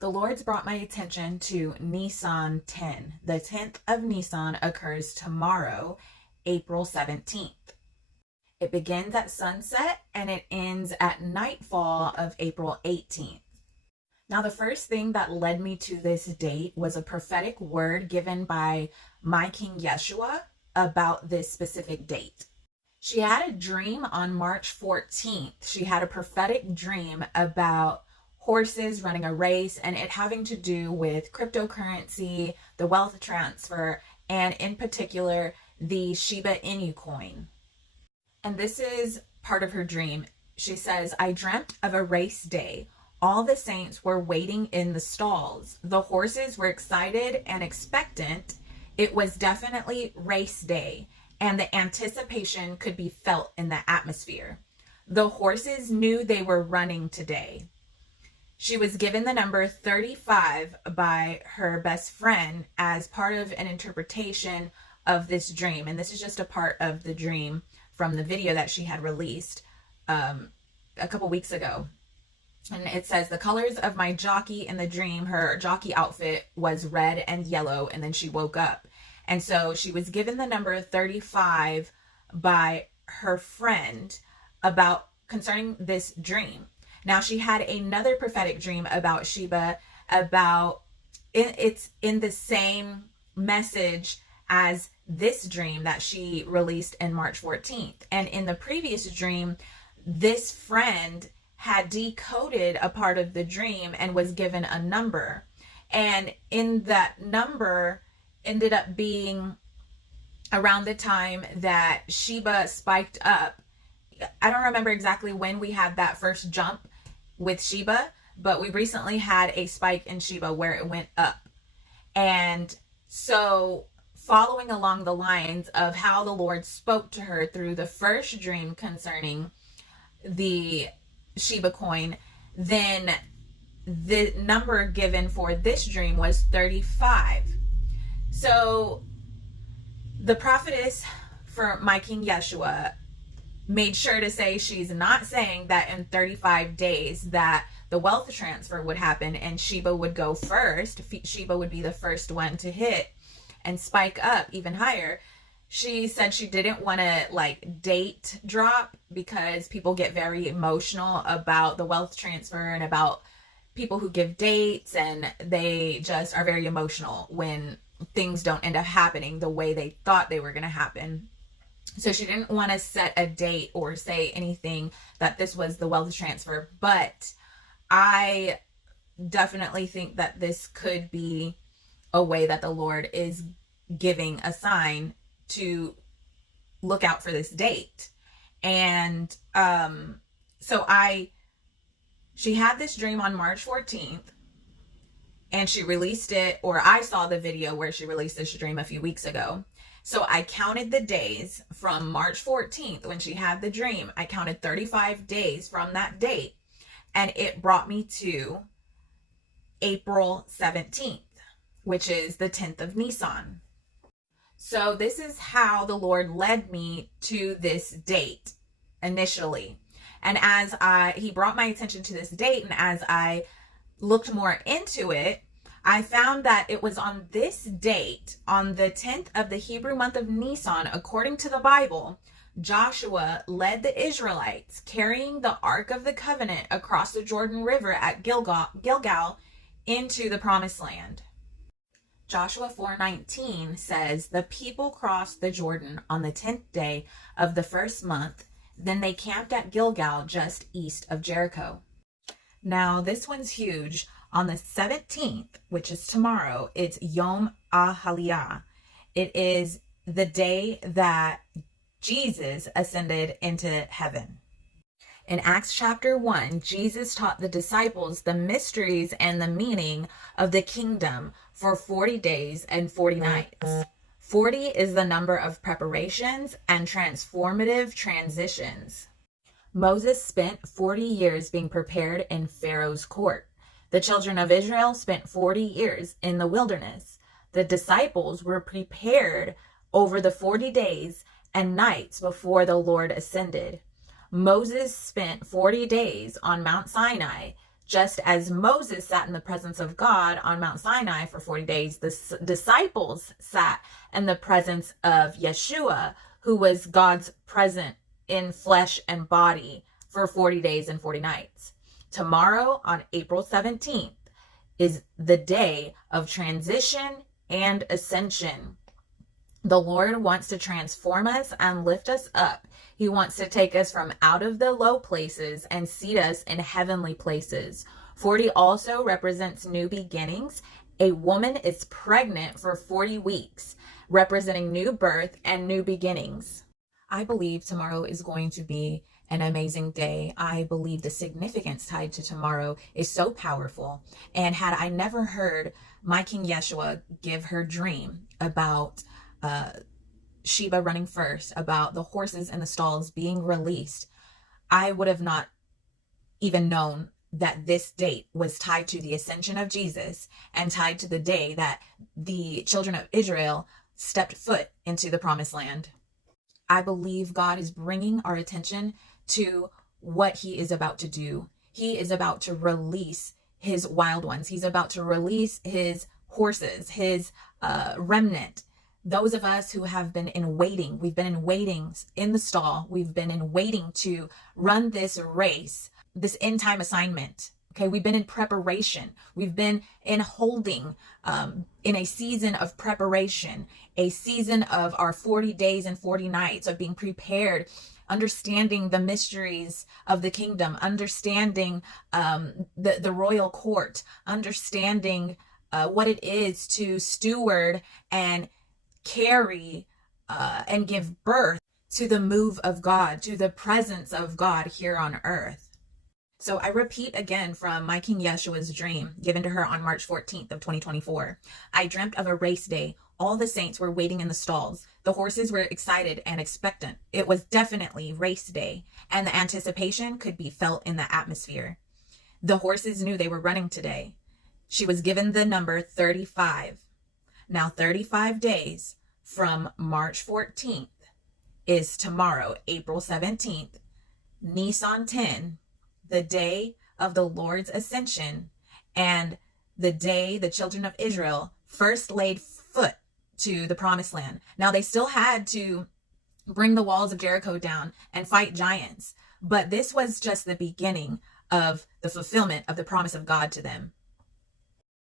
The Lord's brought my attention to Nissan 10. The 10th of Nissan occurs tomorrow, April 17th. It begins at sunset and it ends at nightfall of April 18th. Now, the first thing that led me to this date was a prophetic word given by my King Yeshua about this specific date. She had a dream on March 14th. She had a prophetic dream about horses running a race and it having to do with cryptocurrency, the wealth transfer, and in particular, the Shiba Inu coin. And this is part of her dream. She says, I dreamt of a race day. All the saints were waiting in the stalls. The horses were excited and expectant. It was definitely race day, and the anticipation could be felt in the atmosphere. The horses knew they were running today. She was given the number 35 by her best friend as part of an interpretation of this dream. And this is just a part of the dream from the video that she had released a couple weeks ago. And it says, the colors of my jockey in the dream, her jockey outfit was red and yellow, and then she woke up. And so she was given the number 35 by her friend concerning this dream. Now, she had another prophetic dream about Sheba, it's in the same message as this dream that she released in March 14th. And in the previous dream, this friend had decoded a part of the dream and was given a number. And in that number ended up being around the time that Sheba spiked up. I don't remember exactly when we had that first jump with Sheba, but we recently had a spike in Sheba where it went up. And so following along the lines of how the Lord spoke to her through the first dream concerning the Sheba coin, then the number given for this dream was 35. So the prophetess for my King Yeshua made sure to say she's not saying that in 35 days that the wealth transfer would happen and Sheba would go first. Sheba would be the first one to hit and spike up even higher. She said she didn't want to date drop because people get very emotional about the wealth transfer and about people who give dates, and they just are very emotional when things don't end up happening the way they thought they were going to happen. So she didn't want to set a date or say anything that this was the wealth transfer, but I definitely think that this could be a way that the Lord is giving a sign to look out for this date. And she had this dream on March 14th and she released it, or I saw the video where she released this dream a few weeks ago. So I counted the days from March 14th when she had the dream. I counted 35 days from that date, and it brought me to April 17th, which is the 10th of Nissan. So this is how the Lord led me to this date initially. And as he brought my attention to this date, and as I looked more into it, I found that it was on this date, on the 10th of the Hebrew month of Nisan, according to the Bible, Joshua led the Israelites carrying the Ark of the Covenant across the Jordan River at Gilgal into the Promised Land. Joshua 4:19 says, the people crossed the Jordan on the 10th day of the first month. Then they camped at Gilgal just east of Jericho. Now, this one's huge. On the 17th, which is tomorrow, it's Yom HaAliyah. It is the day that Jesus ascended into heaven. In Acts chapter 1, Jesus taught the disciples the mysteries and the meaning of the kingdom for 40 days and 40 nights. 40 is the number of preparations and transformative transitions. Moses spent 40 years being prepared in Pharaoh's court. The children of Israel spent 40 years in the wilderness. The disciples were prepared over the 40 days and nights before the Lord ascended. Moses spent 40 days on Mount Sinai Just as Moses sat in the presence of God on Mount Sinai for 40 days, the disciples sat in the presence of Yeshua, who was God's present in flesh and body for 40 days and 40 nights. Tomorrow, on April 17th, is the day of transition and ascension. The Lord wants to transform us and lift us up. He wants to take us from out of the low places and seat us in heavenly places. 40 also represents new beginnings. A woman is pregnant for 40 weeks, representing new birth and new beginnings. I believe tomorrow is going to be an amazing day. I believe the significance tied to tomorrow is so powerful. And had I never heard my King Yeshua give her dream about Sheba running first, about the horses in the stalls being released, I would have not even known that this date was tied to the ascension of Jesus and tied to the day that the children of Israel stepped foot into the promised land. I believe God is bringing our attention to what he is about to do. He is about to release his wild ones. He's about to release his horses, his remnant. Those of us who have been in waiting, we've been in waiting in the stall. We've been in waiting to run this race, this end time assignment. Okay, we've been in preparation. We've been in holding, in a season of preparation, a season of our 40 days and 40 nights of being prepared, understanding the mysteries of the kingdom, understanding the royal court, understanding what it is to steward and carry and give birth to the move of God, to the presence of God here on earth. So I repeat again from my King Yeshua's dream given to her on March 14th of 2024. I dreamt of a race day. All the saints were waiting in the stalls. The horses were excited and expectant. It was definitely race day, and the anticipation could be felt in the atmosphere. The horses knew they were running today. She was given the number 35. Now 35 days from March 14th is tomorrow, April 17th, Nissan 10, the day of the Lord's ascension, and the day the children of Israel first laid foot to the promised land. Now they still had to bring the walls of Jericho down and fight giants, but this was just the beginning of the fulfillment of the promise of God to them.